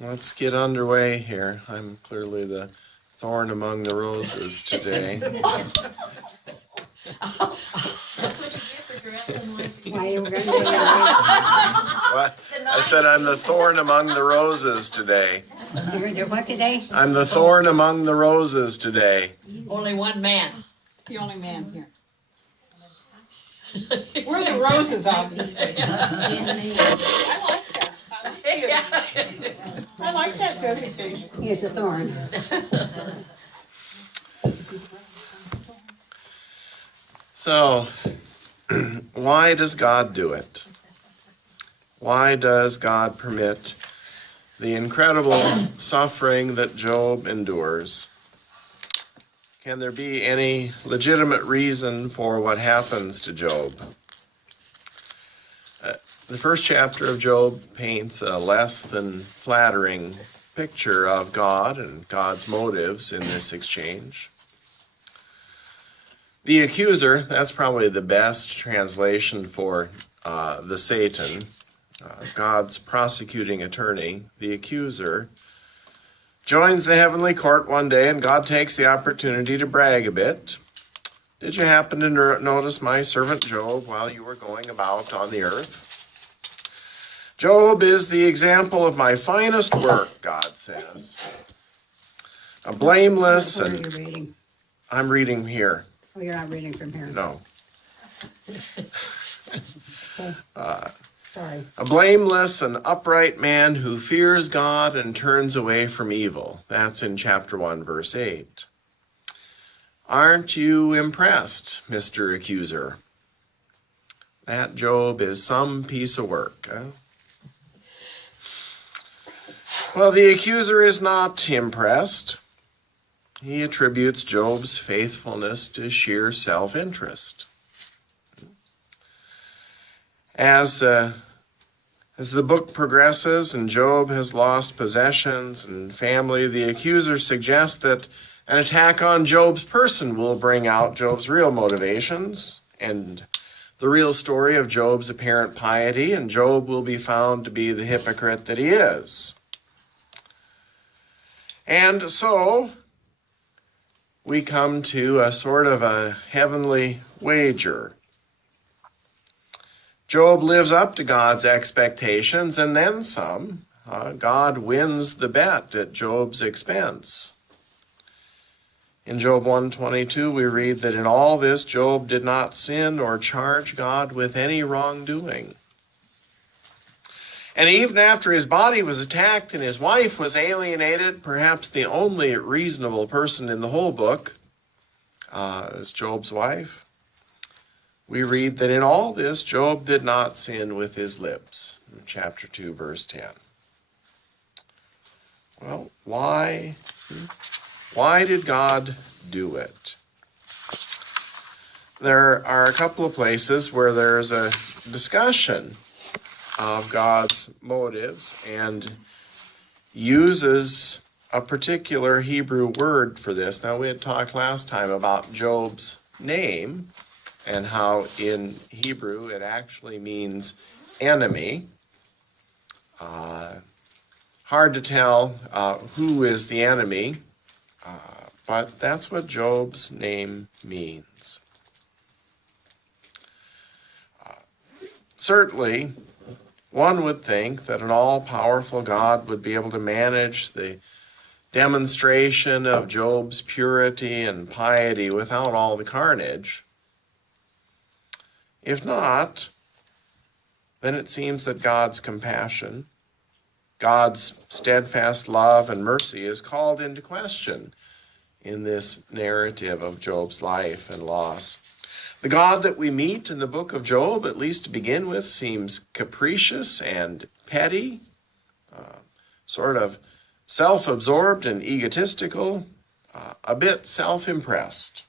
Let's get underway here. I'm clearly the thorn among the roses today. That's what you get for dressing like. Why you were going to What? I said I'm the thorn among the roses today. You're going to do what today? I'm the thorn among the roses today. Only one man. The only man here. We're the roses, obviously. I like that. I like that designation. He's a thorn. So, why does God do it? Why does God permit the incredible suffering that Job endures? Can there be any legitimate reason for what happens to Job? The first chapter of Job paints a less than flattering picture of God and God's motives in this exchange. The accuser, that's probably the best translation for the Satan, God's prosecuting attorney, the accuser, joins the heavenly court one day, and God takes the opportunity to brag a bit. Did you happen to notice my servant Job while you were going about on the earth? Job is the example of my finest work, God says. A blameless Where are and... you reading? I'm reading here. Oh, you're not reading from here. No. Sorry. A blameless and upright man who fears God and turns away from evil. That's in chapter 1, verse 8. Aren't you impressed, Mr. Accuser? That Job is some piece of work, huh? Well, the accuser is not impressed. He attributes Job's faithfulness to sheer self-interest. As the book progresses and Job has lost possessions and family, the accuser suggests that an attack on Job's person will bring out Job's real motivations and the real story of Job's apparent piety, and Job will be found to be the hypocrite that he is. And so we come to a sort of a heavenly wager. Job lives up to God's expectations and then some. God wins the bet at Job's expense. In Job 1:22, we read that in all this, Job did not sin or charge God with any wrongdoing. And even after his body was attacked and his wife was alienated, perhaps the only reasonable person in the whole book is Job's wife, we read that in all this, Job did not sin with his lips. In chapter 2, verse 10. Well, why? Why did God do it? There are a couple of places where there's a discussion of God's motives and uses a particular Hebrew word for this. Now, we had talked last time about Job's name and how in Hebrew it actually means enemy. Hard to tell who is the enemy, but that's what Job's name means. Certainly, one would think that an all-powerful God would be able to manage the demonstration of Job's purity and piety without all the carnage. If not, then it seems that God's compassion, God's steadfast love and mercy is called into question in this narrative of Job's life and loss. The God that we meet in the book of Job, at least to begin with, seems capricious and petty, sort of self-absorbed and egotistical, a bit self-impressed.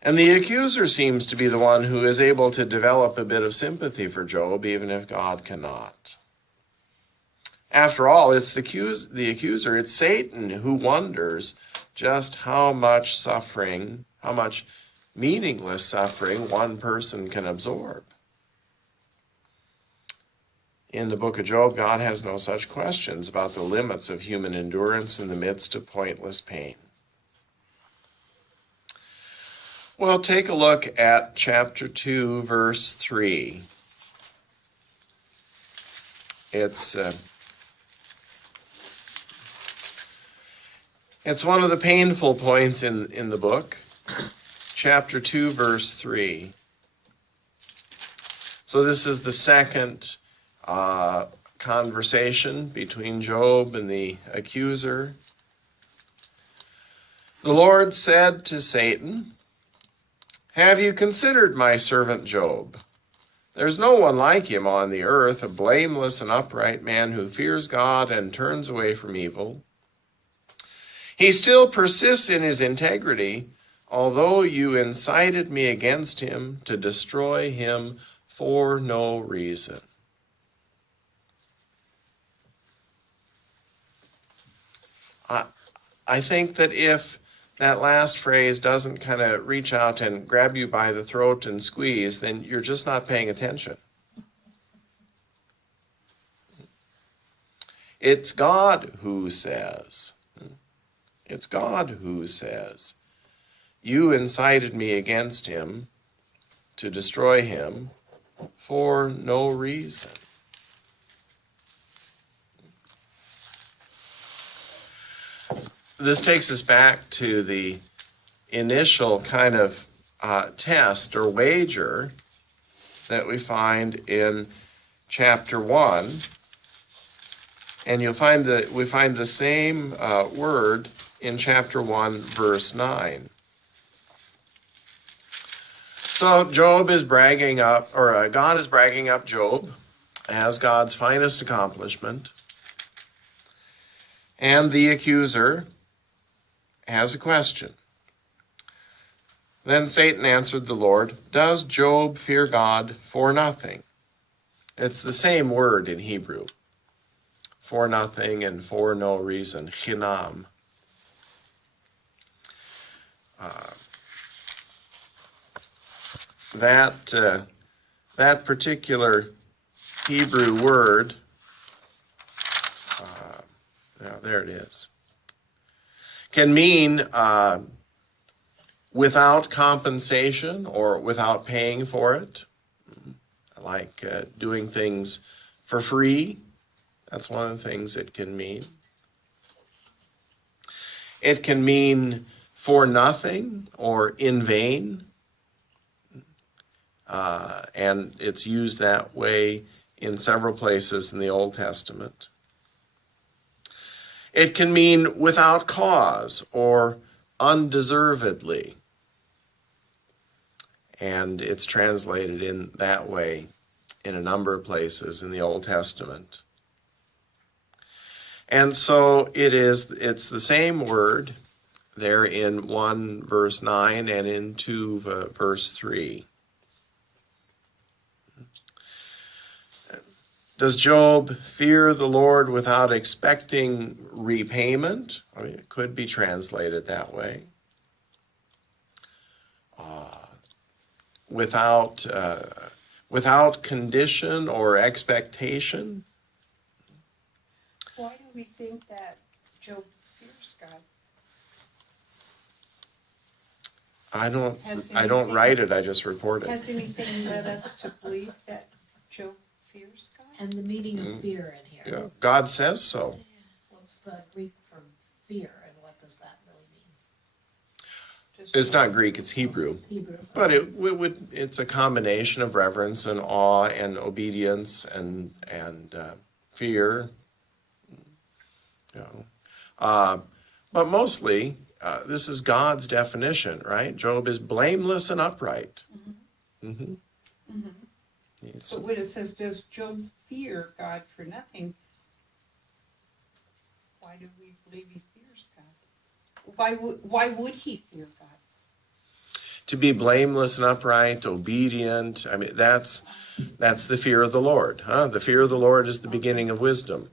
And the accuser seems to be the one who is able to develop a bit of sympathy for Job, even if God cannot. After all, it's the accuser, it's Satan who wonders just how much suffering, how much meaningless suffering one person can absorb. In the book of Job, God has no such questions about the limits of human endurance in the midst of pointless pain. Well, take a look at chapter 2, verse 3. It's one of the painful points in the book. Chapter 2, verse 3. So this is the second conversation between Job and the accuser. The Lord said to Satan, "Have you considered my servant Job? There's no one like him on the earth, a blameless and upright man who fears God and turns away from evil. He still persists in his integrity, although you incited me against him to destroy him for no reason." I think that if that last phrase doesn't kind of reach out and grab you by the throat and squeeze, then you're just not paying attention. It's God who says, "You incited me against him to destroy him for no reason." This takes us back to the initial kind of test or wager that we find in chapter 1. And you'll find that we find the same word in chapter 1, verse 9. So Job is bragging up, or God is bragging up Job as God's finest accomplishment. And the accuser has a question. Then Satan answered the Lord, "Does Job fear God for nothing?" It's the same word in Hebrew. For nothing and for no reason. Chinam. That particular Hebrew word, there it is, can mean without compensation or without paying for it, like doing things for free. That's one of the things it can mean. It can mean for nothing or in vain. And it's used that way in several places in the Old Testament. It can mean without cause or undeservedly. And it's translated in that way in a number of places in the Old Testament. And so it's the same word there in 1 verse 9 and in 2 verse 3. Does Job fear the Lord without expecting repayment? I mean, it could be translated that way. Without condition or expectation. Why do we think that Job fears God? I don't write it, I just report it. Has anything led us to believe that Job fears God? And the meaning of fear in here. Yeah, God says so. What's the Greek for fear, and what does that really mean? It's not Greek, it's Hebrew. Hebrew. But it's a combination of reverence and awe and obedience and fear. You know. But mostly, this is God's definition, right? Job is blameless and upright. Mm-hmm. Mm-hmm. But when it says, does Job fear God for nothing, why do we believe he fears God? Why would he fear God? To be blameless and upright, obedient, I mean, that's the fear of the Lord. The fear of the Lord is the beginning of wisdom.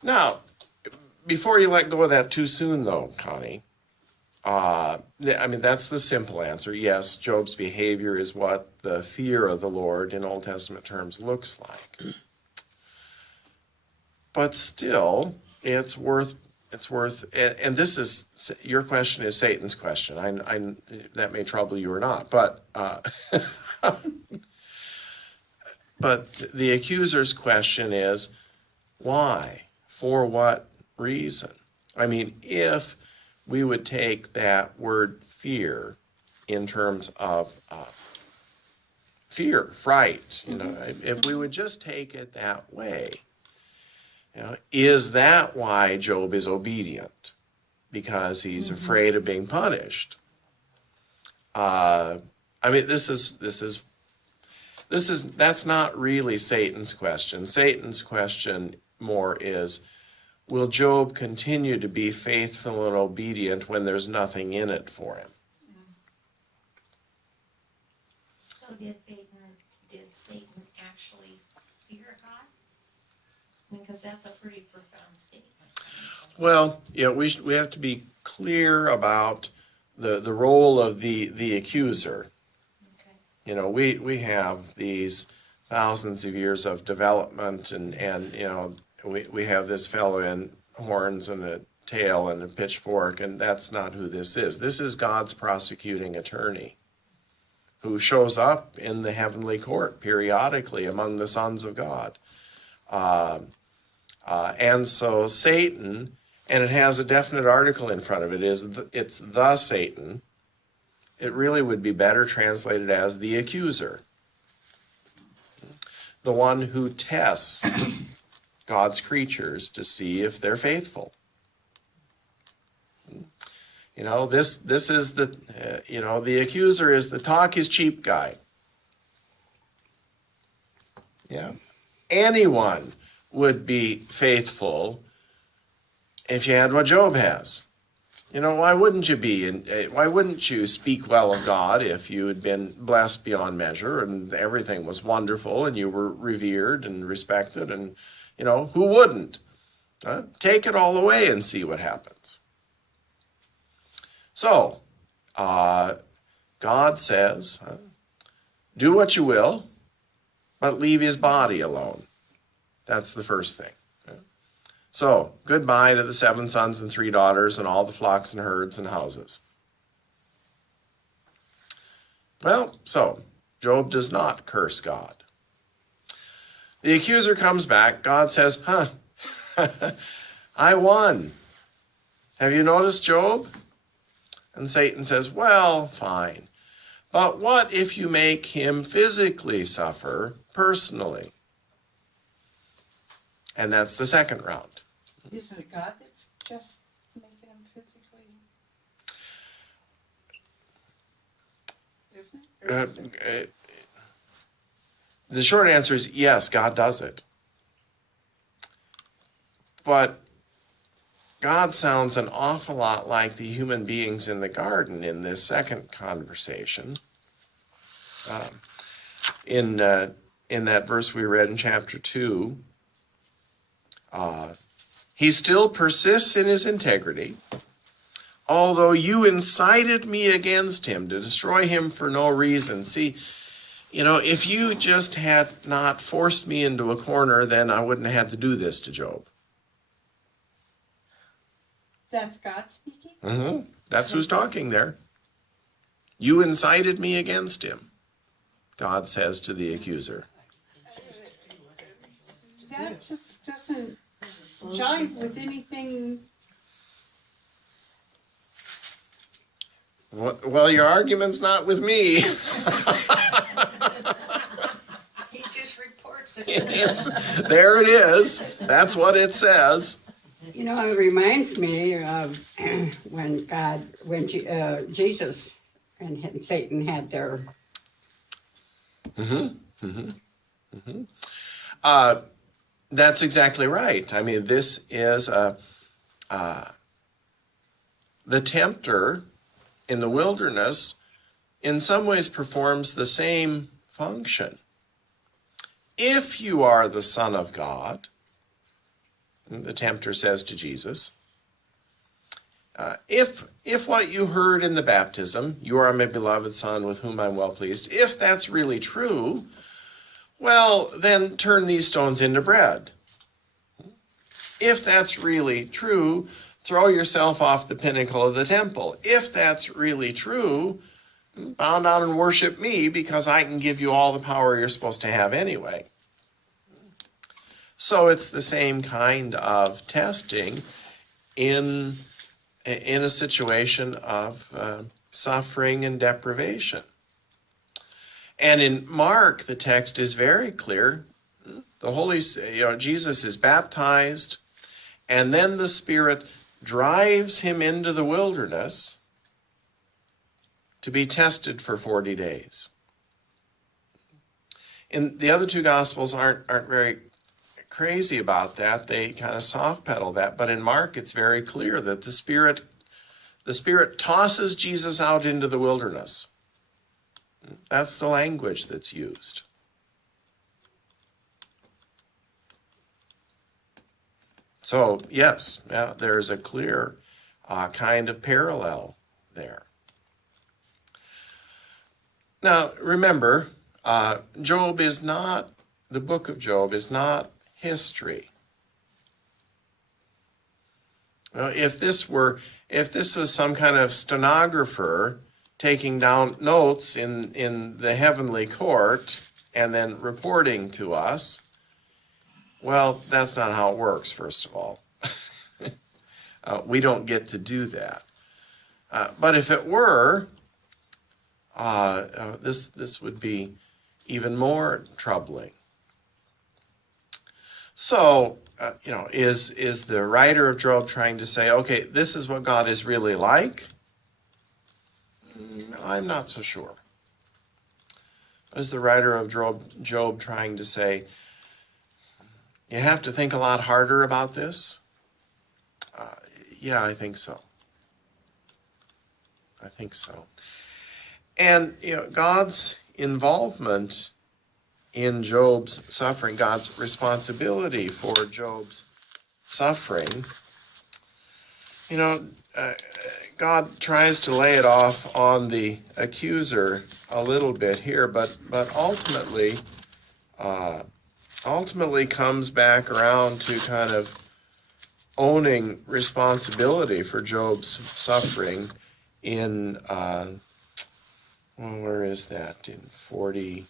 Now, before you let go of that too soon, though, Connie, I mean, that's the simple answer. Yes, Job's behavior is what the fear of the Lord in Old Testament terms looks like. But still, it's worth, and this is, your question is Satan's question. That may trouble you or not, but, but the accuser's question is, why? For what reason? I mean, if we would take that word fear in terms of fear, fright, if we would just take it that way, is that why Job is obedient? Because he's afraid of being punished. I mean, that's not really Satan's question. Satan's question more is, will Job continue to be faithful and obedient when there's nothing in it for him? So did Satan actually fear God? Because that's a pretty profound statement. Well, we have to be clear about the role of the accuser. Okay. We have these thousands of years of development, and we have this fellow in horns and a tail and a pitchfork, and that's not who this is. This is God's prosecuting attorney who shows up in the heavenly court periodically among the sons of God. And so Satan, and it has a definite article in front of it, it's the Satan. It really would be better translated as the accuser. The one who tests God's creatures to see if they're faithful. This is the accuser is the talk is cheap guy. Yeah. Anyone would be faithful if you had what Job has. Why wouldn't you be? Why wouldn't you speak well of God if you had been blessed beyond measure and everything was wonderful and you were revered and respected? And, who wouldn't? Take it all away and see what happens. So, God says, do what you will, but leave his body alone. That's the first thing. So, goodbye to the 7 sons and 3 daughters and all the flocks and herds and houses. Well, so, Job does not curse God. The accuser comes back. God says, I won. Have you noticed, Job? And Satan says, well, fine. But what if you make him physically suffer personally? And that's the second round. Isn't it God that's just making them physically? Isn't it? Or is it? The short answer is yes, God does it. But God sounds an awful lot like the human beings in the garden in this second conversation. In that verse we read in chapter 2, he still persists in his integrity, although you incited me against him to destroy him for no reason. See, if you just had not forced me into a corner, then I wouldn't have had to do this to Job. That's God speaking? Mm-hmm. That's who's talking there. You incited me against him, God says to the accuser. That just doesn't jive with anything. Well, your argument's not with me. He just reports it. There it is. That's what it says. It reminds me of when Jesus and Satan had their. That's exactly right. I mean, this is the tempter in the wilderness in some ways performs the same function. If you are the Son of God, the tempter says to Jesus, If what you heard in the baptism, you are my beloved Son with whom I'm well pleased, if that's really true, well, then turn these stones into bread. If that's really true, throw yourself off the pinnacle of the temple. If that's really true, bow down and worship me because I can give you all the power you're supposed to have anyway. So it's the same kind of testing in a situation of suffering and deprivation. And in Mark, the text is very clear. Jesus is baptized, and then the Spirit drives him into the wilderness to be tested for 40 days. And the other two Gospels aren't very crazy about that. They kind of soft pedal that. But in Mark, it's very clear that the Spirit tosses Jesus out into the wilderness. That's the language that's used. So, yes, there's a clear kind of parallel there. Now, remember, the book of Job is not history. Well, if this was some kind of stenographer taking down notes in the heavenly court and then reporting to us, well, that's not how it works, first of all. We don't get to do that. But if it were, this would be even more troubling. So, is the writer of Job trying to say, okay, this is what God is really like? I'm not so sure. Is the writer of Job trying to say, you have to think a lot harder about this? Yeah, I think so. And God's involvement in Job's suffering, God's responsibility for Job's suffering, God tries to lay it off on the accuser a little bit here, but ultimately comes back around to kind of owning responsibility for Job's suffering in, where is that? In 42.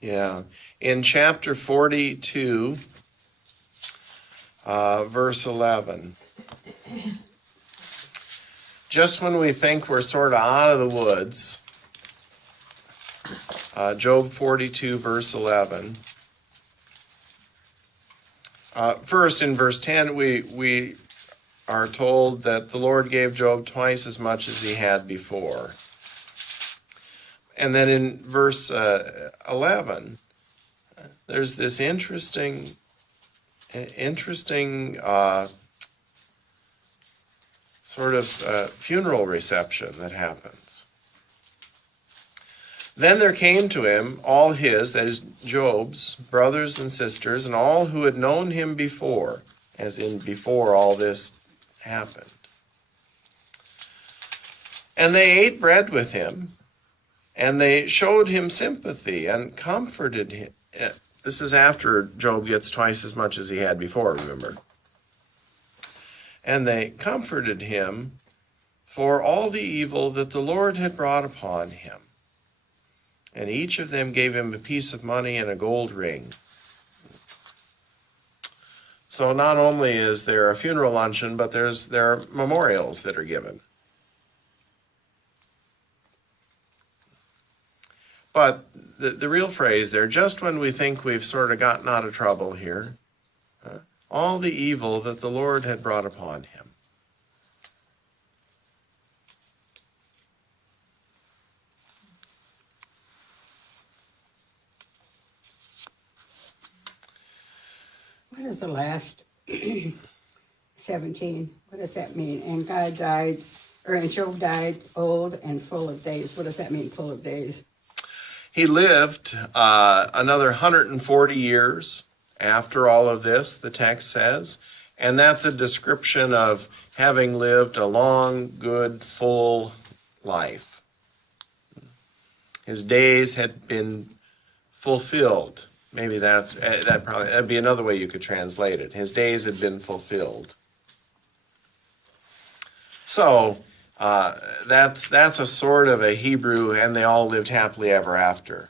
Yeah, in chapter 42, verse 11. Just when we think we're sort of out of the woods, Job 42, verse 11. First, in verse 10, we are told that the Lord gave Job twice as much as he had before. And then in verse 11, there's this interesting sort of funeral reception that happens. Then there came to him all his, that is Job's, brothers and sisters, and all who had known him before, as in before all this happened. And they ate bread with him, and they showed him sympathy and comforted him. This is after Job gets twice as much as he had before, remember. And they comforted him for all the evil that the Lord had brought upon him. And each of them gave him a piece of money and a gold ring. So not only is there a funeral luncheon, but there are memorials that are given. But the real phrase there, just when we think we've sort of gotten out of trouble here, all the evil that the Lord had brought upon him. What is the last 17. What does that mean? And Job died old and full of days. What does that mean, full of days? He lived another 140 years after all of this, the text says. And that's a description of having lived a long, good, full life. His days had been fulfilled. Maybe that'd be another way you could translate it. His days had been fulfilled. So that's a sort of a Hebrew, and they all lived happily ever after.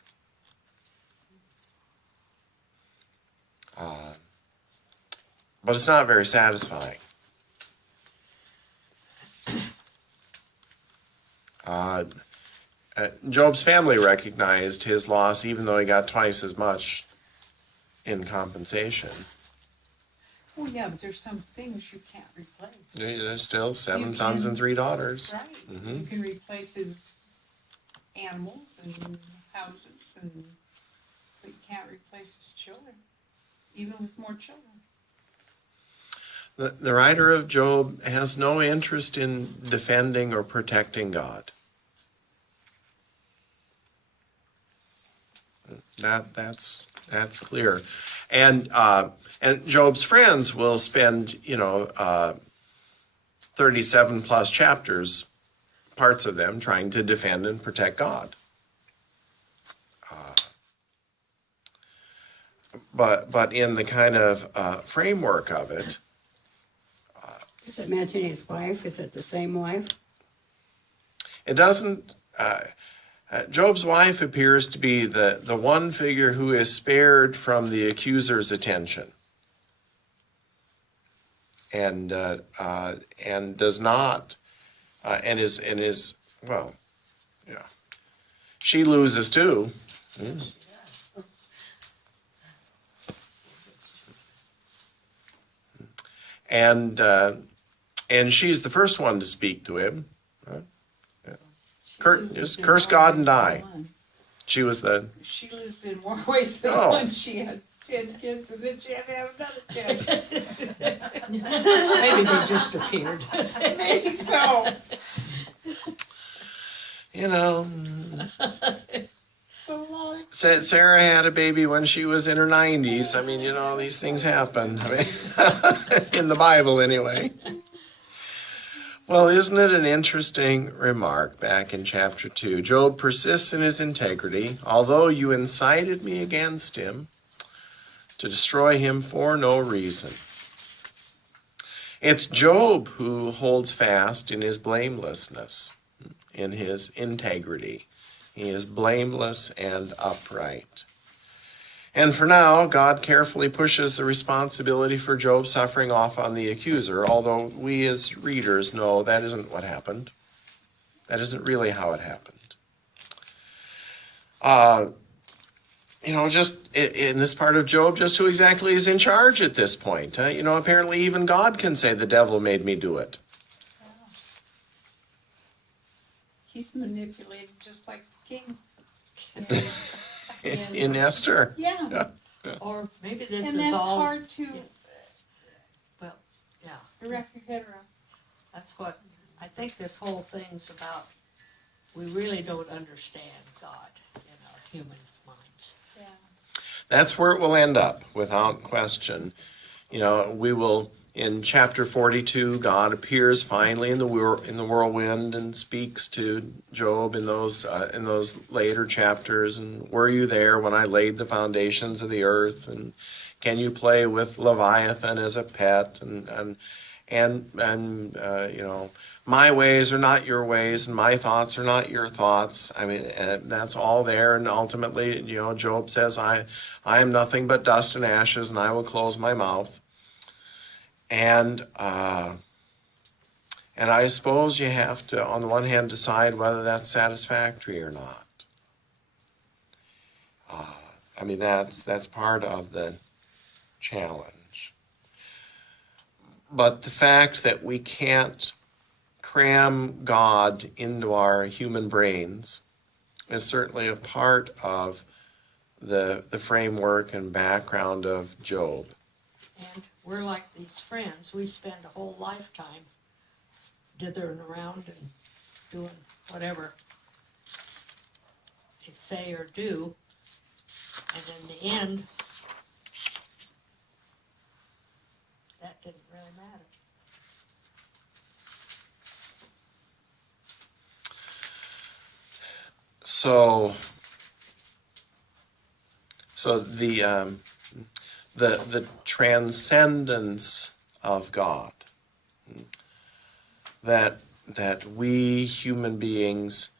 But it's not very satisfying. Job's family recognized his loss, even though he got twice as much in compensation. Well, yeah, but there's some things you can't replace. There's still 7 You sons can- and 3 daughters. Right. Mhm. You can replace his animals and houses, but you can't replace his children, even with more children. The writer of Job has no interest in defending or protecting God. That's clear, and Job's friends will spend 37 plus chapters, parts of them trying to defend and protect God. But in the kind of framework of it. Does it mention his wife? Is it the same wife? It doesn't. Job's wife appears to be the one figure who is spared from the accuser's attention, and does not, and is well, yeah. She loses too. Mm. And she's the first one to speak to him. Just curse God and die. She was the. She lives in more ways than Oh. one. She had 10 kids, and then she had to have another 10. Maybe they just appeared. Maybe so. So long. Sarah had a baby when she was in her 90s. I mean, these things happen. I mean, in the Bible, anyway. Well, isn't it an interesting remark back in chapter 2? Job persists in his integrity, although you incited me against him to destroy him for no reason. It's Job who holds fast in his blamelessness, in his integrity. He is blameless and upright. And for now, God carefully pushes the responsibility for Job's suffering off on the accuser, although we as readers know that isn't what happened. That isn't really how it happened. Just in this part of Job, just who exactly is in charge at this point? Apparently even God can say the devil made me do it. He's manipulated just like the king. In Esther. Yeah. Or maybe this And is that's all, hard to well, yeah, wrap your head around. that's what, I think this whole thing's about, we really don't understand God in our human minds. Yeah. That's where it will end up, without question. We will, in chapter 42, God appears finally in the whirlwind and speaks to Job in those later chapters. And were you there when I laid the foundations of the earth? And can you play with Leviathan as a pet? And my ways are not your ways, and my thoughts are not your thoughts. I mean, that's all there. And ultimately, Job says, I am nothing but dust and ashes, and I will close my mouth. And I suppose you have to, on the one hand, decide whether that's satisfactory or not. That's part of the challenge. But the fact that we can't cram God into our human brains is certainly a part of the framework and background of Job. And we're like these friends. We spend a whole lifetime dithering around and doing whatever they say or do. And in the end, that didn't really matter. So the transcendence of God, that we human beings,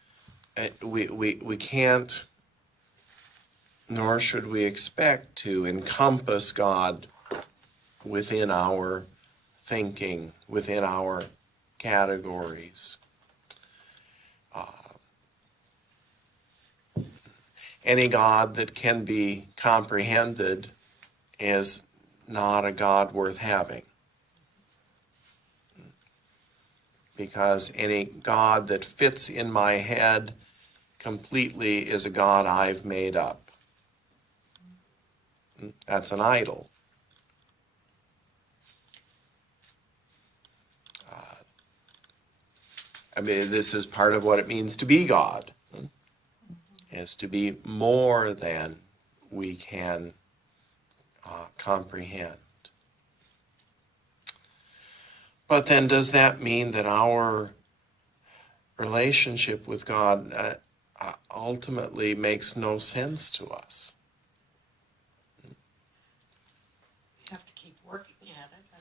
we can't, nor should we expect to encompass God within our thinking, within our categories. Any God that can be comprehended is not a God worth having. Because any God that fits in my head completely is a God I've made up. That's an idol. I mean, this is part of what it means to be God. Is to be more than we can comprehend. But then does that mean that our relationship with God ultimately makes no sense to us? You have to keep working at it, I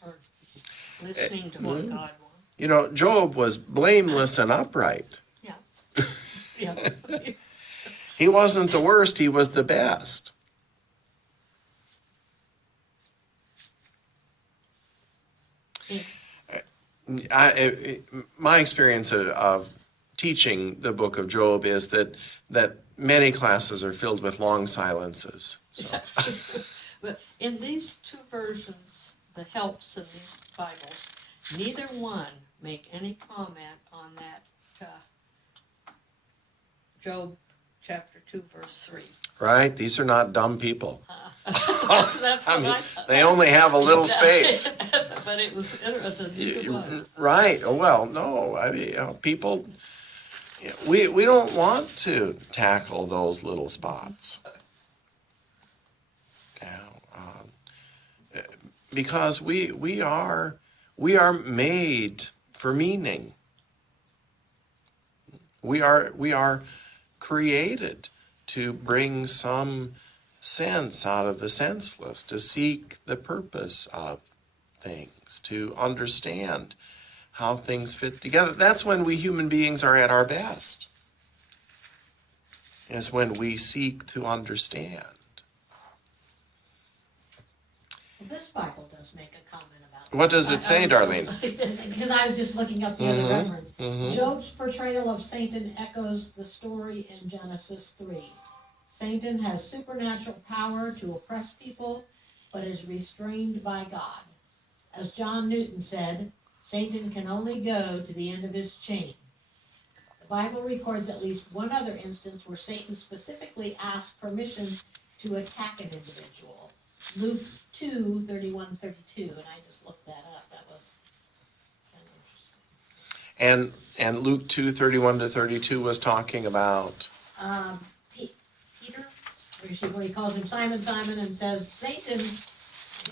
think. Or listening to what God wants. You know, Job was blameless and upright. Yeah. He wasn't the worst, he was the best. My experience of teaching the book of Job is that many classes are filled with long silences. So. But in these two versions, the helps in these Bibles, neither one make any comment on that Job chapter 2, verse 3. Right? These are not dumb people. That's what I thought. They only have a little space. But it was interesting. It was. Right. Oh, well, no. I mean, people, we don't want to tackle those little spots. Because we are made for meaning. We are created to bring some sense out of the senseless, to seek the purpose of things, to understand how things fit together. That's when we human beings are at our best, is when we seek to understand. This Bible does make a comment about that. What does it say, Darlene? Because I was just looking up the other reference. Mhm. Job's portrayal of Satan echoes the story in Genesis 3. Satan has supernatural power to oppress people, but is restrained by God. As John Newton said, Satan can only go to the end of his chain. The Bible records at least one other instance where Satan specifically asked permission to attack an individual. Luke 2, 31, 32, and I just looked that up. That was kind of interesting. And Luke 2, 31 to 32 was talking about... Peter, where he calls him Simon, Simon, and says, Satan...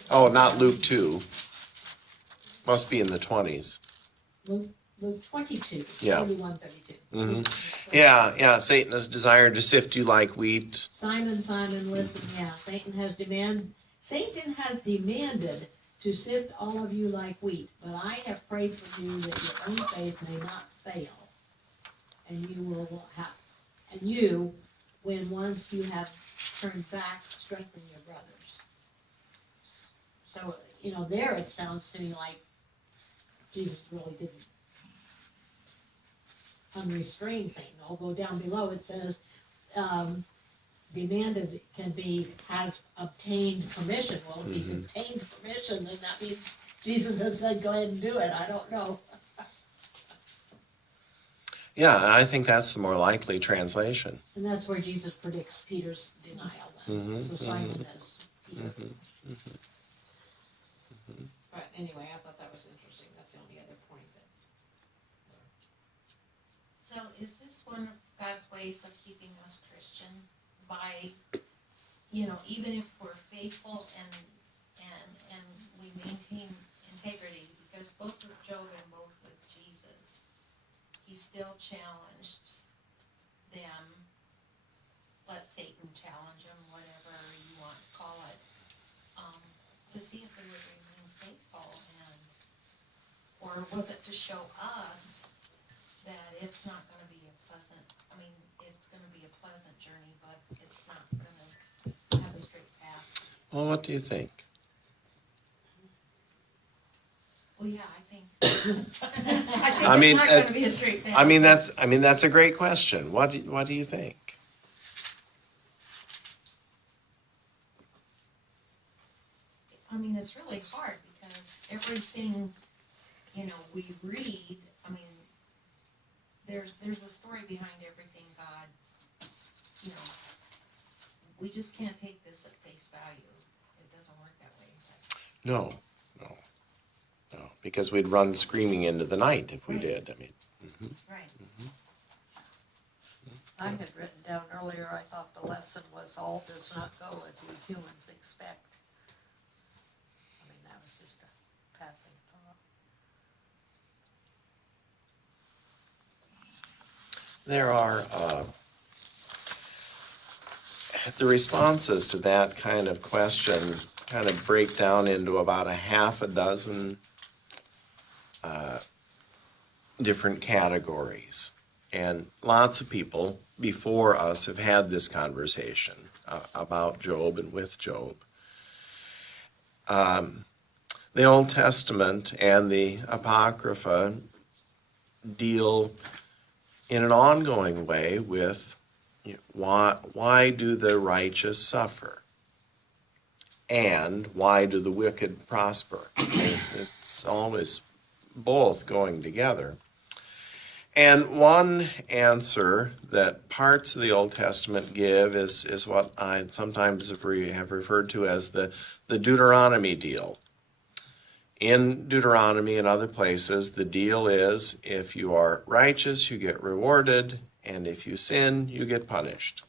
Oh, not Luke 2. Must be in the 20s. Luke 22, Yeah. 31, 32. Mhm. Yeah, Satan has desired to sift you like wheat. Simon, Simon, listen, Satan has demanded to sift all of you like wheat, but I have prayed for you that your own faith may not fail. And you, when once you have turned back, strengthen your brothers. So, there it sounds to me like Jesus really didn't unrestrain Satan, although down below it says, demanded has obtained permission. Well, if he's obtained permission, then that means Jesus has said, go ahead and do it. I don't know. Yeah, and I think that's the more likely translation. And that's where Jesus predicts Peter's denial then. Mhm, So Simon as Peter. But anyway, I thought that was interesting. That's the only other point that. So is this one of God's ways of keeping us Christian by, even if we're faithful and we maintain integrity, because both with Job and both with Jesus, he still challenged them. Let Satan challenge them, whatever you want to call it, to see if they would remain faithful, or was it to show us that it's not going to be a pleasant, it's going to be a pleasant journey, but it's not going to have a straight path. Well, what do you think? Well, yeah, I think I mean, it's not going to be a straight path. That's a great question. What do you think? It's really hard because everything, we read, there's a story behind everything God, we just can't take this at face value. It doesn't work that way. No, because we'd run screaming into the night if we did. Right. I had written down earlier, I thought the lesson was all does not go as we humans expect. That was just a passing thought. There are the responses to that kind of question kind of break down into about a half a dozen different categories. And lots of people before us have had this conversation about Job and with Job. The Old Testament and the Apocrypha deal in an ongoing way with why do the righteous suffer? And why do the wicked prosper? It's always both going together. And one answer that parts of the Old Testament give is what I sometimes have referred to as the Deuteronomy deal. In Deuteronomy and other places, the deal is if you are righteous, you get rewarded, and if you sin, you get punished.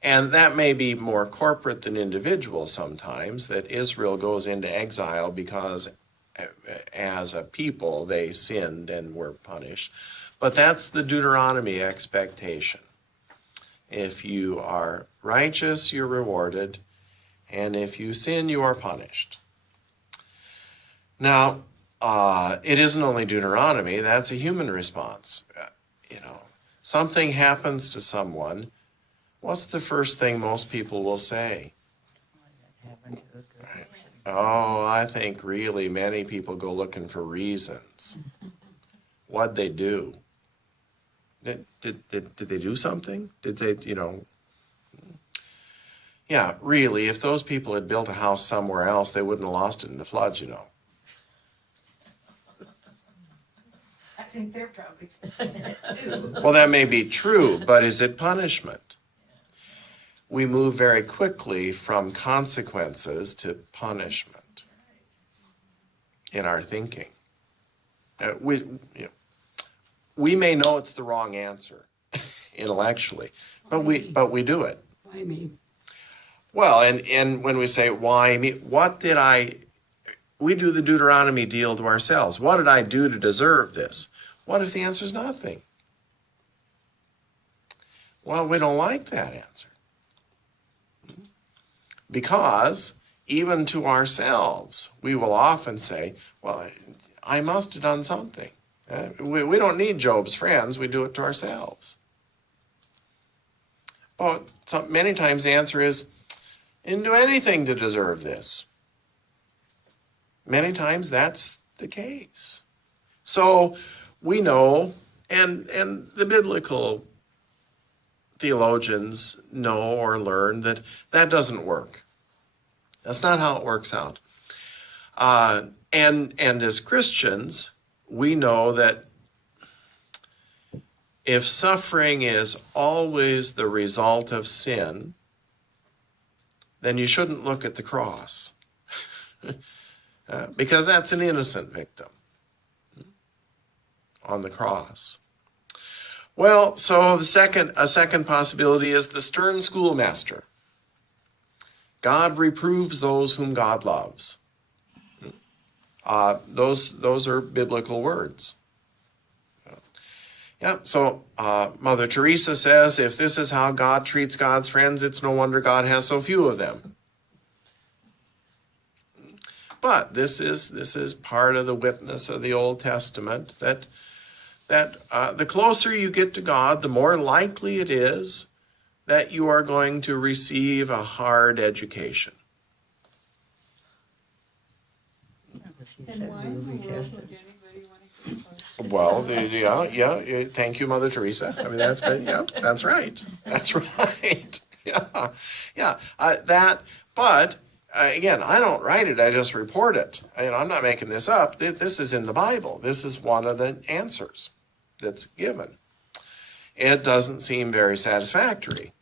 And that may be more corporate than individual sometimes, that Israel goes into exile because as a people they sinned and were punished. But that's the Deuteronomy expectation. If you are righteous, you're rewarded, and if you sin, you are punished. Now, it isn't only Deuteronomy, that's a human response. Something happens to someone, what's the first thing most people will say? Right. Oh, I think really many people go looking for reasons. What'd they do? Did they do something? Did they, Yeah, really, if those people had built a house somewhere else, they wouldn't have lost it in the floods, I think they're probably too. Well, that may be true, but is it punishment? We move very quickly from consequences to punishment in our thinking. We may know it's the wrong answer intellectually, but we do it. Why me? Well, and when we say why me, we do the Deuteronomy deal to ourselves. What did I do to deserve this? What if the answer is nothing? Well, we don't like that answer. Because even to ourselves, we will often say, well, I must have done something. We don't need Job's friends, we do it to ourselves. But many times the answer is, I didn't do anything to deserve this. Many times that's the case. So we know, and the biblical theologians know or learn that doesn't work. That's not how it works out. And as Christians, we know that if suffering is always the result of sin, then you shouldn't look at the cross. Because that's an innocent victim on the cross. Well, so a second possibility is the stern schoolmaster. God reproves those whom God loves. Those are biblical words. Yeah, so Mother Teresa says, if this is how God treats God's friends, it's no wonder God has so few of them. But this is part of the witness of the Old Testament that the closer you get to God, the more likely it is that you are going to receive a hard education. And why in the world would anybody want to get close? Well, yeah. Thank you, Mother Teresa. I mean, that's right. That's right. Yeah. But again, I don't write it. I just report it. I'm not making this up. This is in the Bible. This is one of the answers that's given. It doesn't seem very satisfactory.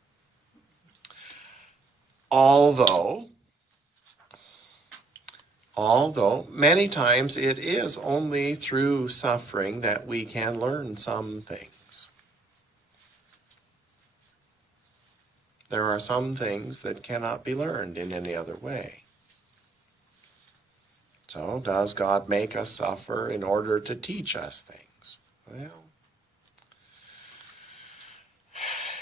Although many times it is only through suffering that we can learn some things. There are some things that cannot be learned in any other way. So, does God make us suffer in order to teach us things? Well,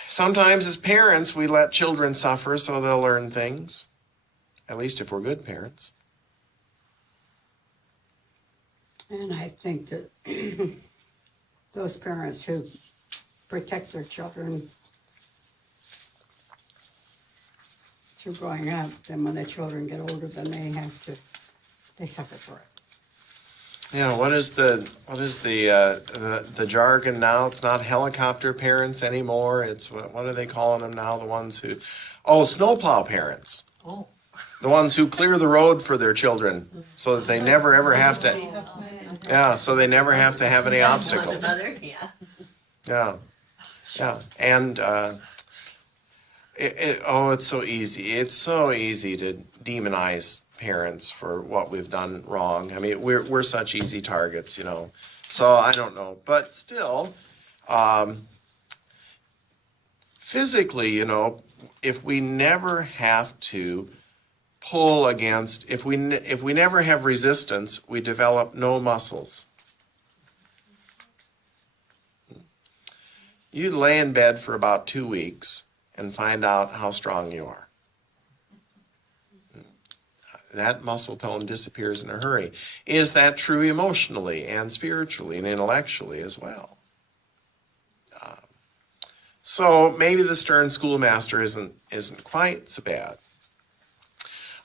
sometimes as parents we let children suffer so they'll learn things, at least if we're good parents. And I think that those parents who protect their children through growing up, then when the children get older, then they suffer for it. Yeah, what is the jargon now? It's not helicopter parents anymore. It's what are they calling them now? The ones who, snowplow parents. Oh. The ones who clear the road for their children so that they never ever have to. Yeah, so they never have to have any obstacles. Yeah. And it's so easy. It's so easy to demonize parents for what we've done wrong. I mean, we're such easy targets, So I don't know, but still, physically, if we never have to pull against, if we never have resistance, we develop no muscles. You lay in bed for about 2 weeks and find out how strong you are. That muscle tone disappears in a hurry. Is that true emotionally and spiritually and intellectually as well? So maybe the stern schoolmaster isn't quite so bad.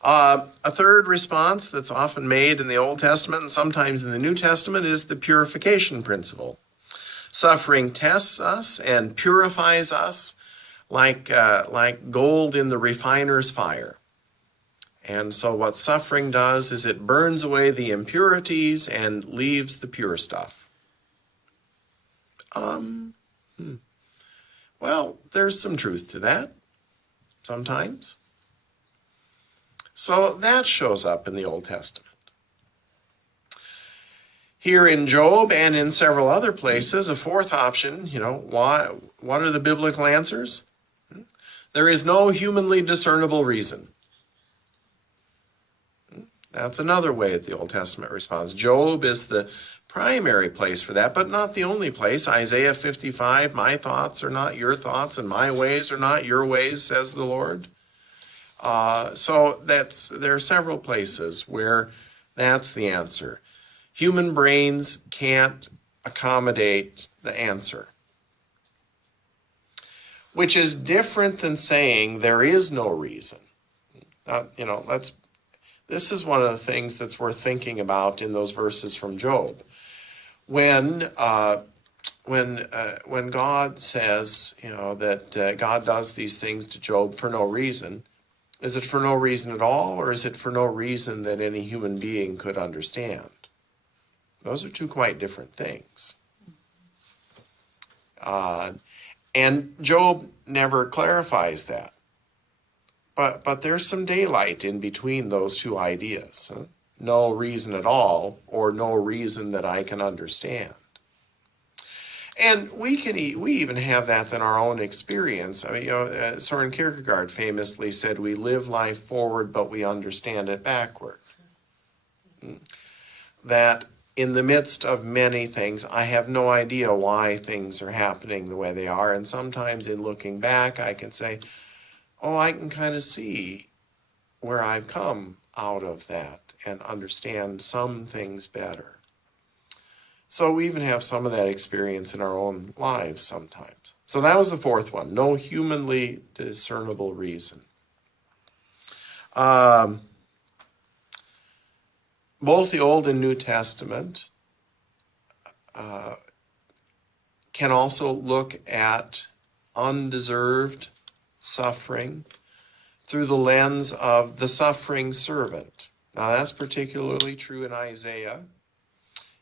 A third response that's often made in the Old Testament and sometimes in the New Testament is the purification principle. Suffering tests us and purifies us like gold in the refiner's fire. And so what suffering does is it burns away the impurities and leaves the pure stuff. Well, there's some truth to that, sometimes. So that shows up in the Old Testament. Here in Job and in several other places, a fourth option, what are the biblical answers? There is no humanly discernible reason. That's another way that the Old Testament responds. Job is the primary place for that, but not the only place. Isaiah 55, my thoughts are not your thoughts, and my ways are not your ways, says the Lord. So there are several places where that's the answer. Human brains can't accommodate the answer, which is different than saying there is no reason. This is one of the things that's worth thinking about in those verses from Job. When God says, that God does these things to Job for no reason, is it for no reason at all, or is it for no reason that any human being could understand? Those are two quite different things. And Job never clarifies that. but there's some daylight in between those two ideas. Huh? No reason at all, or no reason that I can understand. And we even have that in our own experience. I mean, Soren Kierkegaard famously said, "We live life forward, but we understand it backward." That in the midst of many things, I have no idea why things are happening the way they are. And sometimes in looking back, I can say, oh, I can kind of see where I've come out of that and understand some things better. So we even have some of that experience in our own lives sometimes. So that was the fourth one, no humanly discernible reason. Both the Old and New Testament can also look at undeserved suffering through the lens of the suffering servant. Now that's particularly true in Isaiah.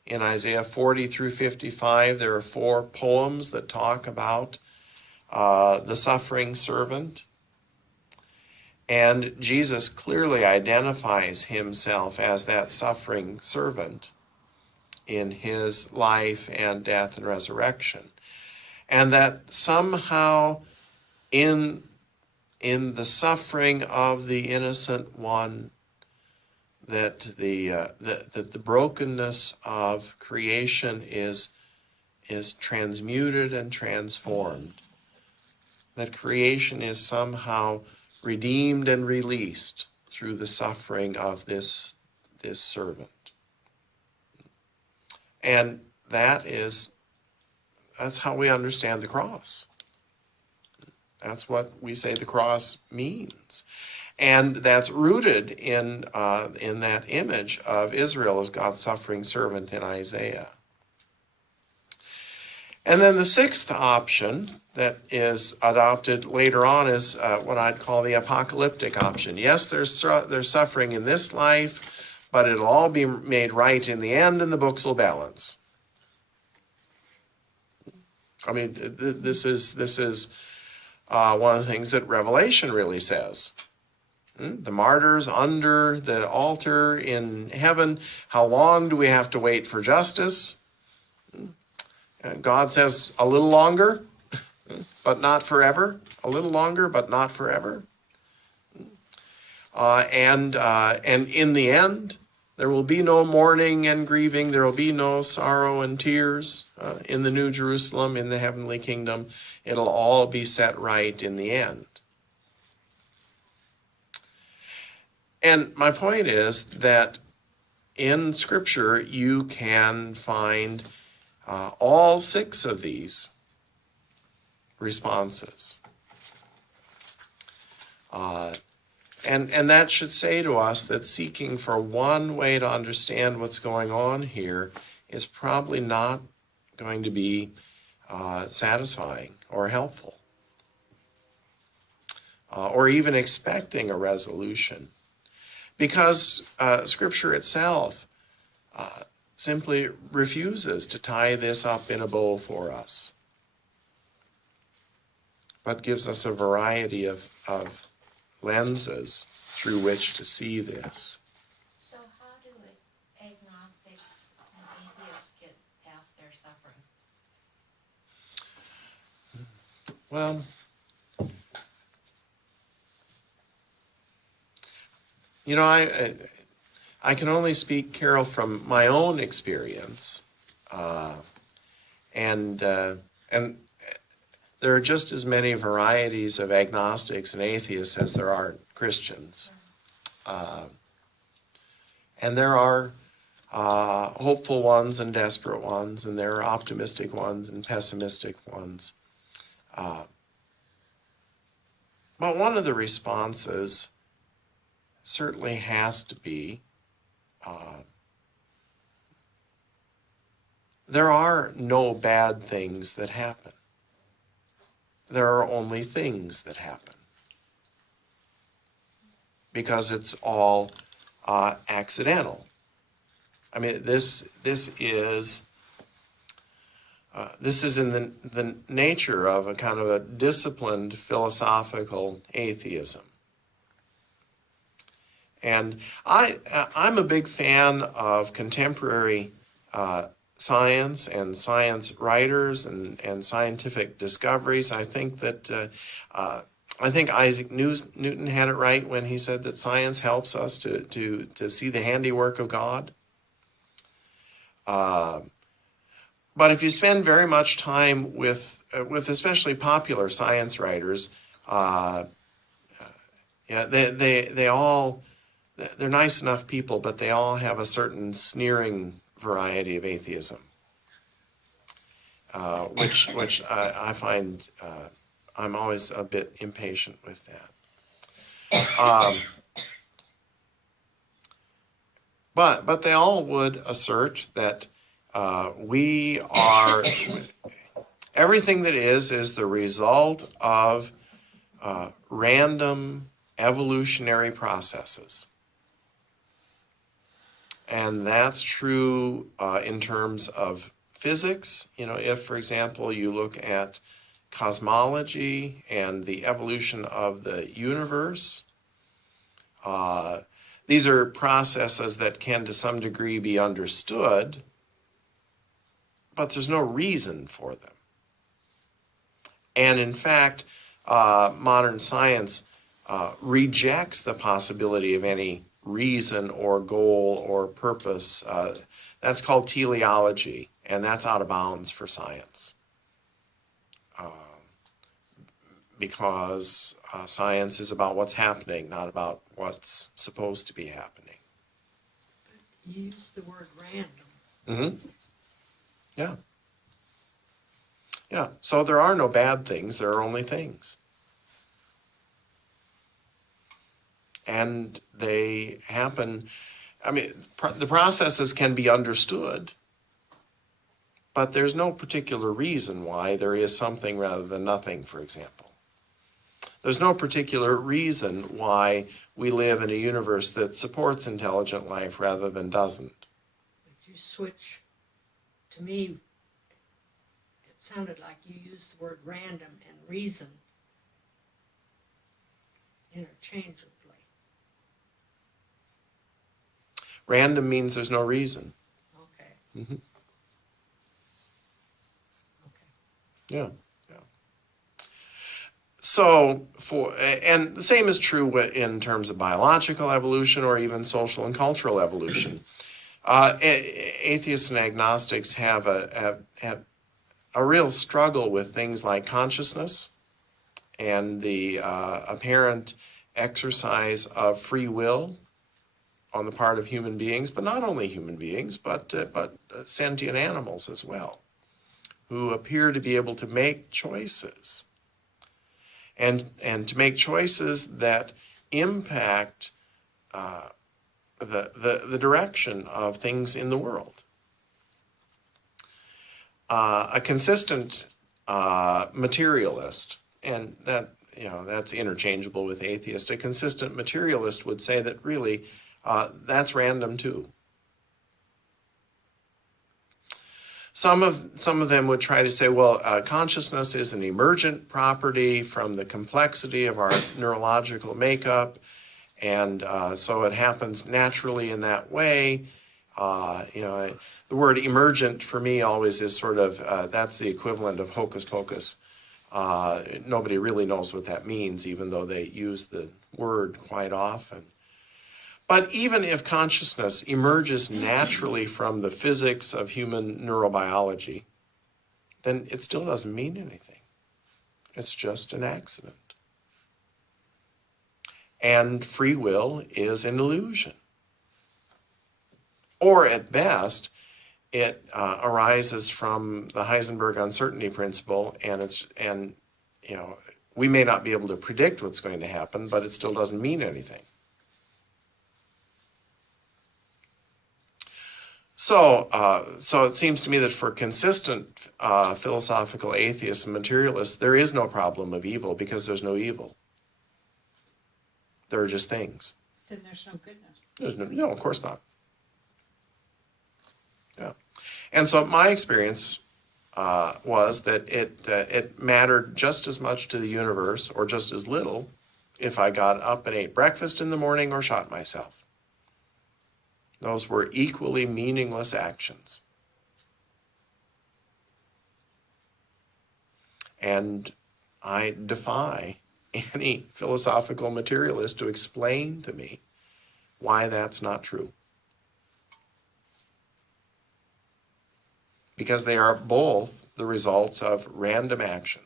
In Isaiah 40 through 55, there are 4 poems that talk about the suffering servant. And Jesus clearly identifies himself as that suffering servant in his life and death and resurrection. And that somehow in the suffering of the innocent one, that the brokenness of creation is transmuted and transformed. That creation is somehow redeemed and released through the suffering of this servant. And that's how we understand the cross. That's what we say the cross means. And that's rooted in that image of Israel as God's suffering servant in Isaiah. And then the sixth option that is adopted later on is what I'd call the apocalyptic option. Yes, there's suffering in this life, but it'll all be made right in the end and the books will balance. I mean, this is one of the things that Revelation really says. The martyrs under the altar in heaven, how long do we have to wait for justice? God says a little longer, but not forever. A little longer, but not forever. And in the end, there will be no mourning and grieving. There will be no sorrow and tears in the New Jerusalem, in the heavenly kingdom. It'll all be set right in the end. And my point is that in Scripture, you can find all 6 of these responses. And that should say to us that seeking for one way to understand what's going on here is probably not going to be satisfying or helpful, or even expecting a resolution. Because Scripture itself simply refuses to tie this up in a bow for us, but gives us a variety of lenses through which to see this. So how do agnostics and atheists get past their suffering? Well, you know, I can only speak, Carol, from my own experience, and there are just as many varieties of agnostics and atheists as there are Christians, and there are hopeful ones and desperate ones, and there are optimistic ones and pessimistic ones. But one of the responses certainly has to be, there are no bad things that happen. There are only things that happen. Because it's all accidental. I mean, this is in the nature of a kind of a disciplined philosophical atheism. And I'm a big fan of contemporary science and science writers and scientific discoveries. I think that I think Isaac Newton had it right when he said that science helps us to see the handiwork of God. But if you spend very much time with especially popular science writers, yeah, they all, they're nice enough people, but they all have a certain sneering variety of atheism, which I find I'm always a bit impatient with that. But they all would assert that we are, everything that is the result of random evolutionary processes. And that's true in terms of physics. You know, if, for example, you look at cosmology and the evolution of the universe, these are processes that can to some degree be understood, but there's no reason for them. And in fact, modern science rejects the possibility of any reason or goal or purpose. That's called teleology, and that's out of bounds for science. Because science is about what's happening, not about what's supposed to be happening. You use the word random. Mm-hmm. Yeah. Yeah. So there are no bad things, there are only things. And they happen, I mean, the processes can be understood, but there's no particular reason why there is something rather than nothing, for example. There's no particular reason why we live in a universe that supports intelligent life rather than doesn't. But you switch, to me, it sounded like you used the word random and reason interchangeably. Random means there's no reason. Okay. Mm-hmm. Okay. Yeah. So, and the same is true in terms of biological evolution or even social and cultural evolution. Atheists and agnostics have a real struggle with things like consciousness and the apparent exercise of free will on the part of human beings, but not only human beings, but sentient animals as well, who appear to be able to make choices. And to make choices that impact the direction of things in the world. A consistent materialist, and that's interchangeable with atheist. A consistent materialist would say that really that's random too. Some of them would try to say, well, consciousness is an emergent property from the complexity of our neurological makeup, and so it happens naturally in that way. The word emergent for me always is sort of, that's the equivalent of hocus pocus. Nobody really knows what that means, even though they use the word quite often. But even if consciousness emerges naturally from the physics of human neurobiology, then it still doesn't mean anything. It's just an accident. And free will is an illusion. Or at best, it arises from the Heisenberg uncertainty principle, and we may not be able to predict what's going to happen, but it still doesn't mean anything. So it seems to me that for consistent philosophical atheists and materialists, there is no problem of evil because there's no evil. There are just things. Then there's no goodness. There's no, of course not. Yeah, and so my experience was that it mattered just as much to the universe, or just as little, if I got up and ate breakfast in the morning or shot myself. Those were equally meaningless actions. And I defy any philosophical materialist to explain to me why that's not true. Because they are both the results of random action.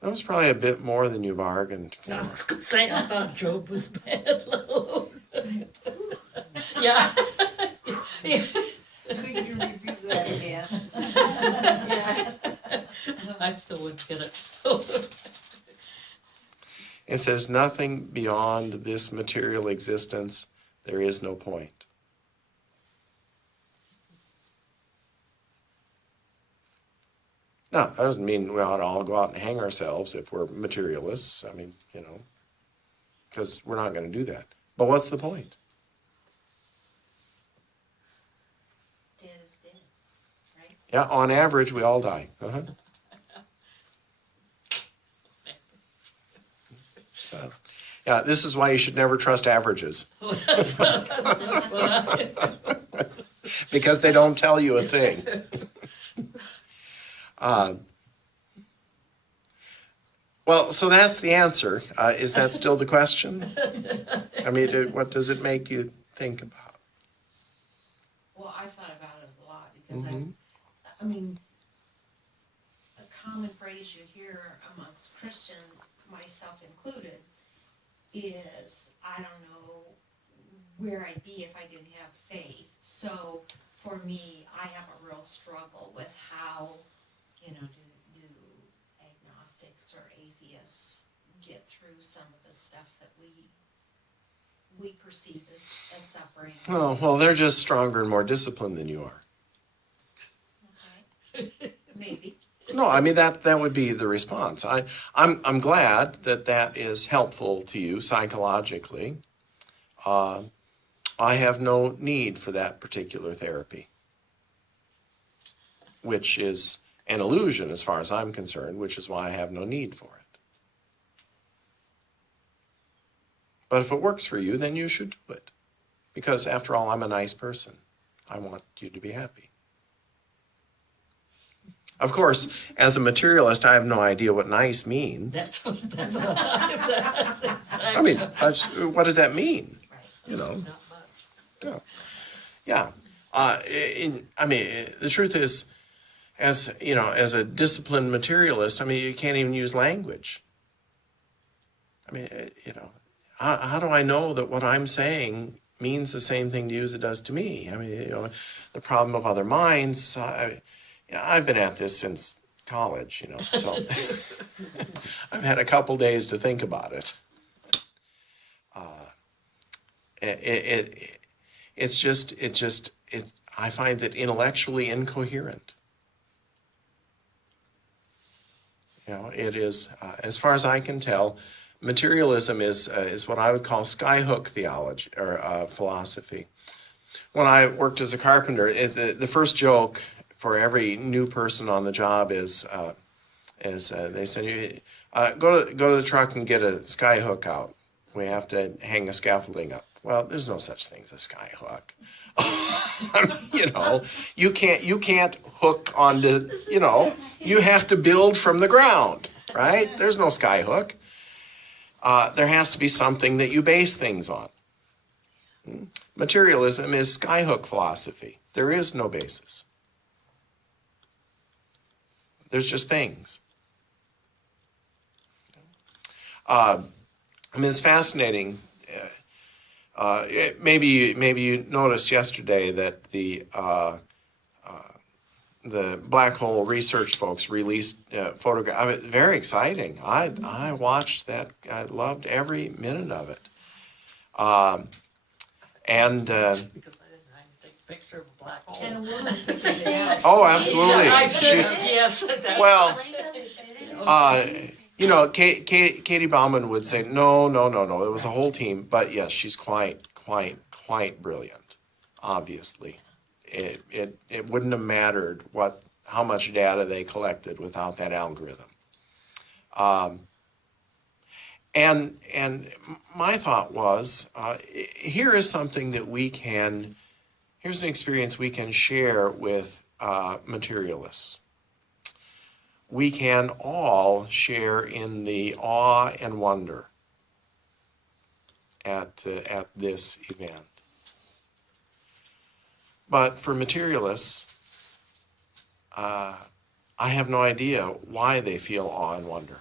That was probably a bit more than you bargained I for. was gonna say, I thought Job was bad, Lord. Yeah. Could you review that again? I still wouldn't get it, so. If there's nothing beyond this material existence, there is no point. No, that doesn't mean we ought to all go out and hang ourselves if we're materialists. I mean, because we're not going to do that. But what's the point? Dead is dead, right? Yeah, on average, we all die. Uh-huh. Yeah, this is why you should never trust averages. That's what I. Because they don't tell you a thing. Well, so that's the answer. Is that still the question? I mean, what does it make you think about? Well, I thought about it a lot because Mhm. I mean, a common phrase you hear amongst Christians, myself included, is I don't know where I'd be if I didn't have faith. So for me, I have a real struggle with how, do agnostics or atheists get through some of the stuff that we perceive as suffering. Oh, well, they're just stronger and more disciplined than you are. Okay. Maybe. No, I mean that would be the response. I'm glad that is helpful to you psychologically. I have no need for that particular therapy, which is an illusion as far as I'm concerned, which is why I have no need for it. But if it works for you, then you should do it. Because after all, I'm a nice person. I want you to be happy. Of course, as a materialist, I have no idea what nice means. That's what that's exactly. I mean, what does that mean? Right. Not much. Yeah. The truth is, as a disciplined materialist, I mean, you can't even use language. I mean, how do I know that what I'm saying means the same thing to you as it does to me? I mean, the problem of other minds. I've been at this since college, so I've had a couple days to think about it. I find it intellectually incoherent. It is, as far as I can tell, materialism is what I would call skyhook theology or philosophy. When I worked as a carpenter, the first joke for every new person on the job is they send you go to the truck and get a skyhook out. We have to hang a scaffolding up. Well, there's no such thing as a skyhook. You can't hook onto, you have to build from the ground, right? There's no skyhook. There has to be something that you base things on. Materialism is skyhook philosophy. There is no basis. There's just things. It's fascinating. Maybe you noticed yesterday that the black hole research folks released photograph. I mean, very exciting. I watched that. I loved every minute of it. Because I didn't take a picture of a black hole. And a woman figured it out. Oh, absolutely. Yeah, I should, She's yes. That's- well. Katie Bauman would say, no, it was a whole team. But yes, she's quite brilliant, obviously. It wouldn't have mattered how much data they collected without that algorithm. And my thought was, here is something that here's an experience we can share with materialists. We can all share in the awe and wonder at this event. But for materialists, I have no idea why they feel awe and wonder.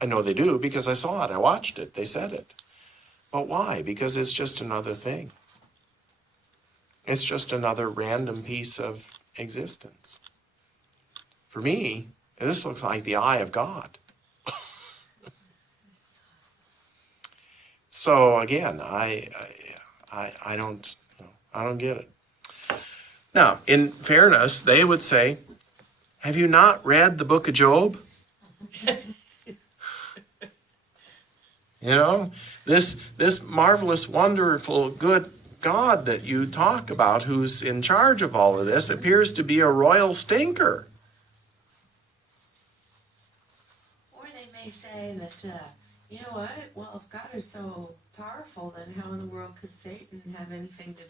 I know they do because I saw it, I watched it, they said it. But why? Because it's just another thing. It's just another random piece of existence. For me, this looks like the eye of God. So again, I don't get it. Now, in fairness, they would say, have you not read the book of Job? You know, this marvelous, wonderful, good God that you talk about, who's in charge of all of this, appears to be a royal stinker. Or they may say that, you know what, well, if God is so powerful, then how in the world could Satan have anything to,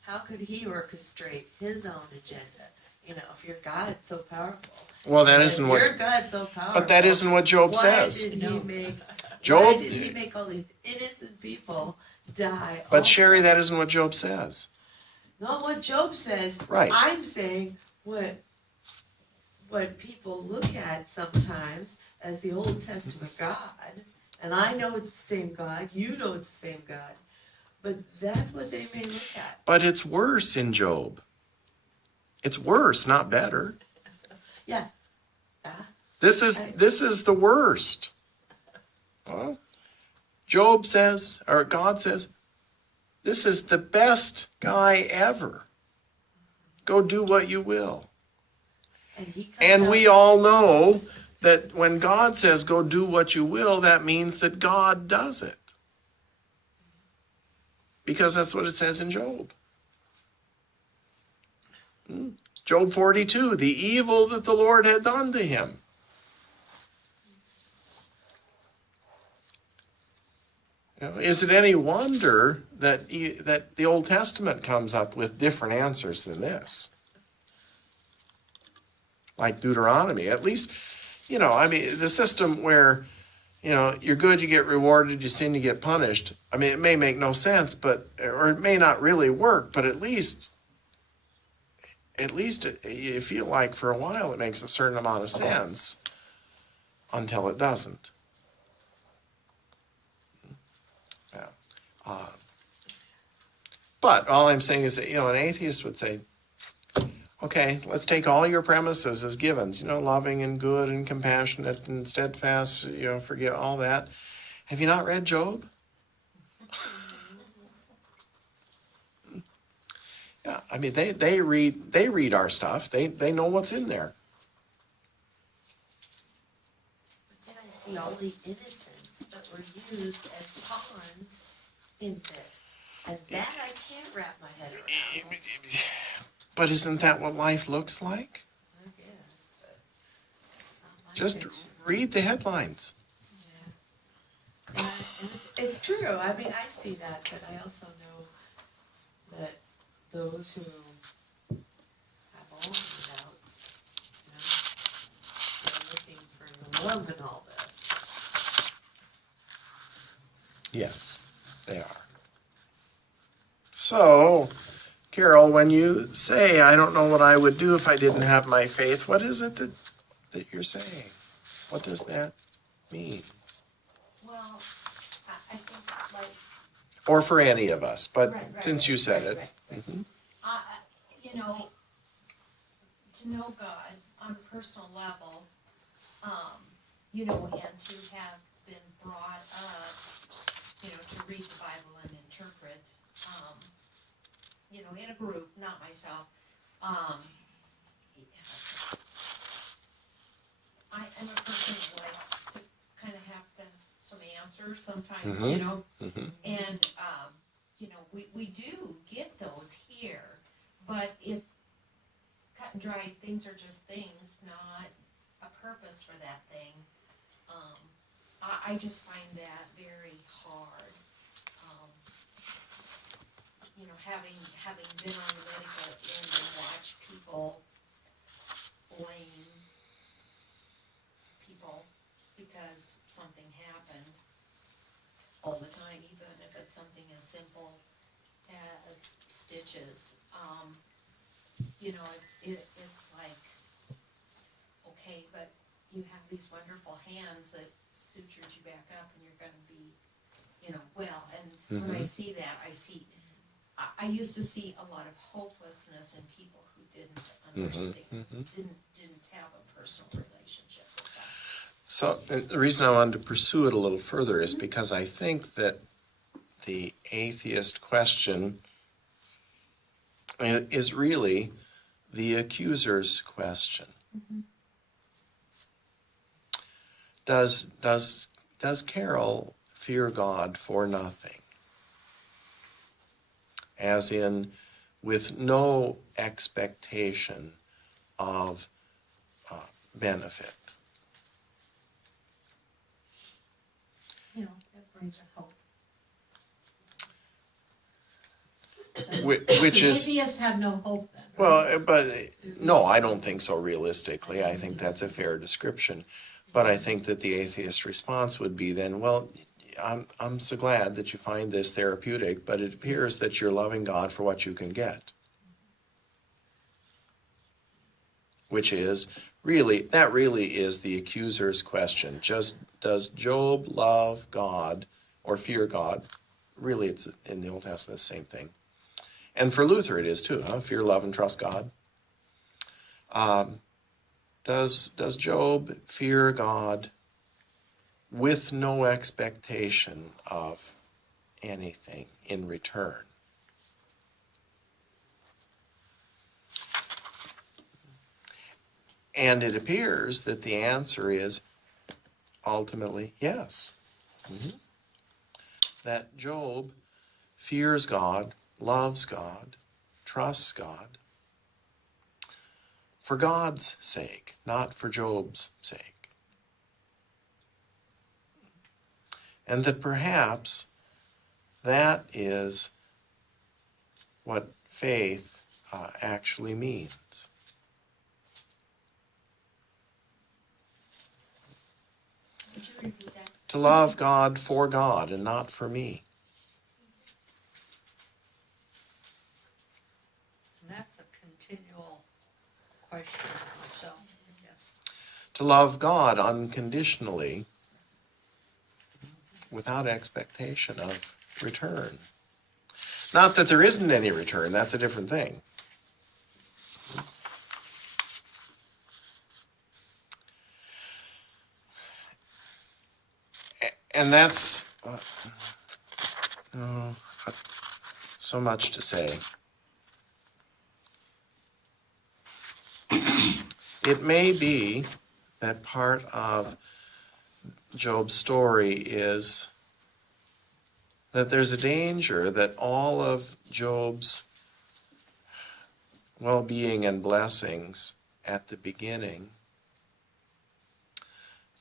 how could he orchestrate his own agenda? You know, if your God's so powerful. Well, that if isn't what, your God's so powerful. but that isn't what Job why says. Did he make, Job, why did he make all these innocent people die? but Sherry, that isn't what Job says. Not what Job says. Right. I'm saying what people look at sometimes as the Old Testament God, and I know it's the same God, you know it's the same God, but that's what they may look at. But it's worse in Job. It's worse, not better. Yeah. This is the worst. Well, Job says, or God says, this is the best guy ever. Go do what you will. And we all know that when God says go do what you will, that means that God does it. Because that's what it says in Job. Job 42, the evil that the Lord had done to him. You know, is it any wonder that the Old Testament comes up with different answers than this? Like Deuteronomy, at least, you know, I mean, the system where, you know, you're good, you get rewarded, you sin, you get punished. I mean, it may make no sense, or it may not really work, but at least you feel like for a while it makes a certain amount of sense until it doesn't. Yeah. But all I'm saying is that, you know, an atheist would say, okay, let's take all your premises as givens, you know, loving and good and compassionate and steadfast, you know, forgive all that. Have you not read Job? Yeah, I mean, they read our stuff. They know what's in there. But then I see all the innocents that were used as pawns in this. And that I can't wrap my head around. But isn't that what life looks like? I guess, but it's not my Just picture. read the headlines. And it's true. I mean, I see that, but I also know that those who have all the doubts, you know, they're looking for the love in all this. Yes, they are. So, Carol, when you say, I don't know what I would do if I didn't have my faith, what is it that you're saying? What does that mean? Well, I think like, Or for any of us, but Right, since you said it. right. Mhm. you know, to know God on a personal level, you know, and to have been brought up, you know, to read the Bible and interpret, you know, in a group, not myself. I am a person that likes to kind of have some answers sometimes, you know, and, you know, we do get those here, but if cut and dried things are just things, not purpose for that thing. I just find that very hard. You know, having been on the medical end and watch people blame people because something happened all the time, even if it's something as simple as stitches. You know, it's like, okay, but you have these wonderful hands that sutured you back up and you're gonna be, you know, well, and when I see that, I used to see a lot of hopelessness in people who didn't understand, didn't have a personal relationship with that. So the reason I wanted to pursue it a little further is because I think that the atheist question is really the accuser's question. Does Carol fear God for nothing? As in, with no expectation of benefit. You know, that brings a hope. Which is, Atheists have no hope then. well, but no, I don't think so realistically. I think that's a fair description. But I think that the atheist response would be then, well, I'm so glad that you find this therapeutic, but it appears that you're loving God for what you can get. Which is that really is the accuser's question. Just does Job love God or fear God? Really, it's in the Old Testament, the same thing. And for Luther it is too, fear, love, and trust God. Does Job fear God with no expectation of anything in return? And it appears that the answer is ultimately yes. That Job fears God, loves God, trusts God for God's sake, not for Job's sake. And that perhaps that is what faith actually means. Would you repeat that? To love God for God and not for me. And that's a continual question of myself, I guess. To love God unconditionally without expectation of return. Not that there isn't any return, that's a different thing. And that's so much to say. It may be that part of Job's story is that there's a danger that all of Job's well-being and blessings at the beginning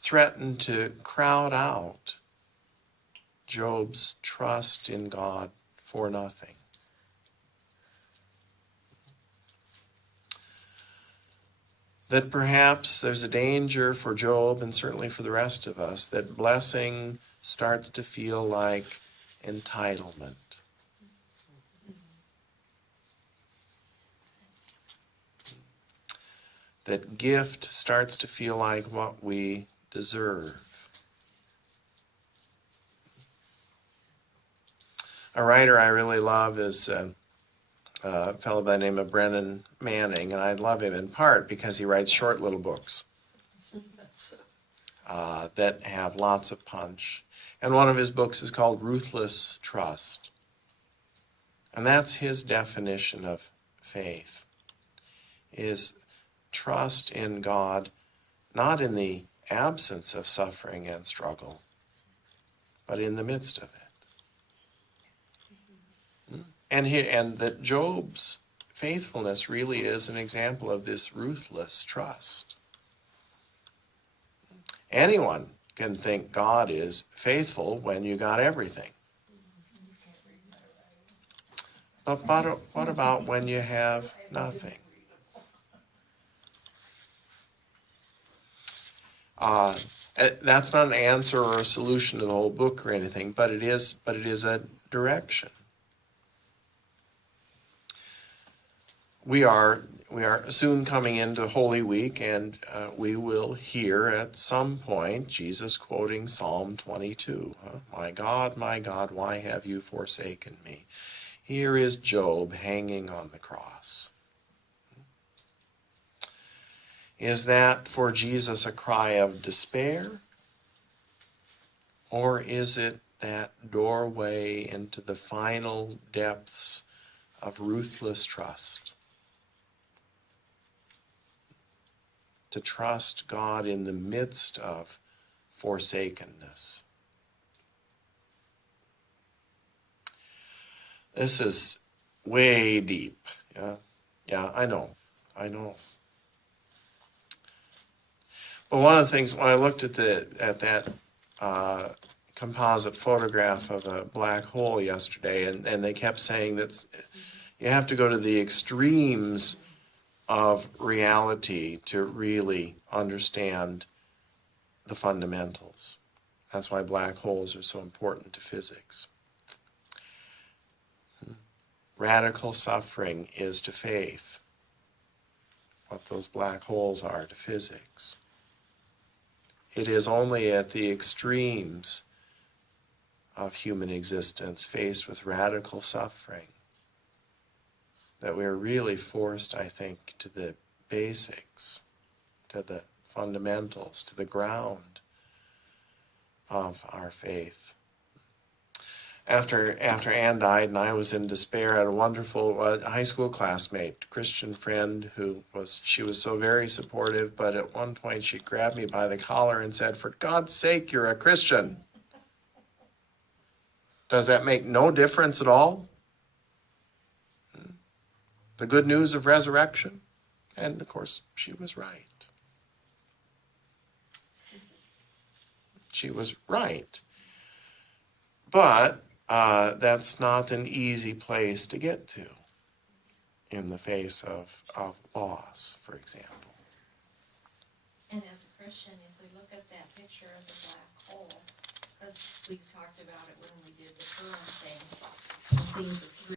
threaten to crowd out Job's trust in God for nothing. That perhaps there's a danger for Job and certainly for the rest of us that blessing starts to feel like entitlement. That gift starts to feel like what we deserve. A writer I really love is a fellow by the name of Brennan Manning, and I love him in part because he writes short little books that have lots of punch. And one of his books is called Ruthless Trust. And that's his definition of faith, is trust in God, not in the absence of suffering and struggle, but in the midst of it. And that Job's faithfulness really is an example of this ruthless trust. Anyone can think God is faithful when you got everything. But what about when you have nothing? That's not an answer or a solution to the whole book or anything, but it is a direction. We are soon coming into Holy Week, and we will hear at some point Jesus quoting Psalm 22. My God, why have you forsaken me? Here is Job hanging on the cross. Is that for Jesus a cry of despair? Or is it that doorway into the final depths of ruthless trust? To trust God in the midst of forsakenness. This is way deep. Yeah, I know. But one of the things when I looked at that composite photograph of a black hole yesterday, and they kept saying that you have to go to the extremes of reality to really understand the fundamentals. That's why black holes are so important to physics. Radical suffering is to faith what those black holes are to physics. It is only at the extremes of human existence, faced with radical suffering, that we are really forced, I think, to the basics, to the fundamentals, to the ground of our faith. After Ann died and I was in despair, I had a wonderful high school classmate, Christian friend, she was so very supportive, but at one point she grabbed me by the collar and said, "For God's sake, you're a Christian. Does that make no difference at all? The good news of resurrection?" And of course, she was right. She was right. But that's not an easy place to get to in the face of loss, for example. And as a Christian, if we look at that picture of the black hole, because we talked about it when we did the Purim thing, things of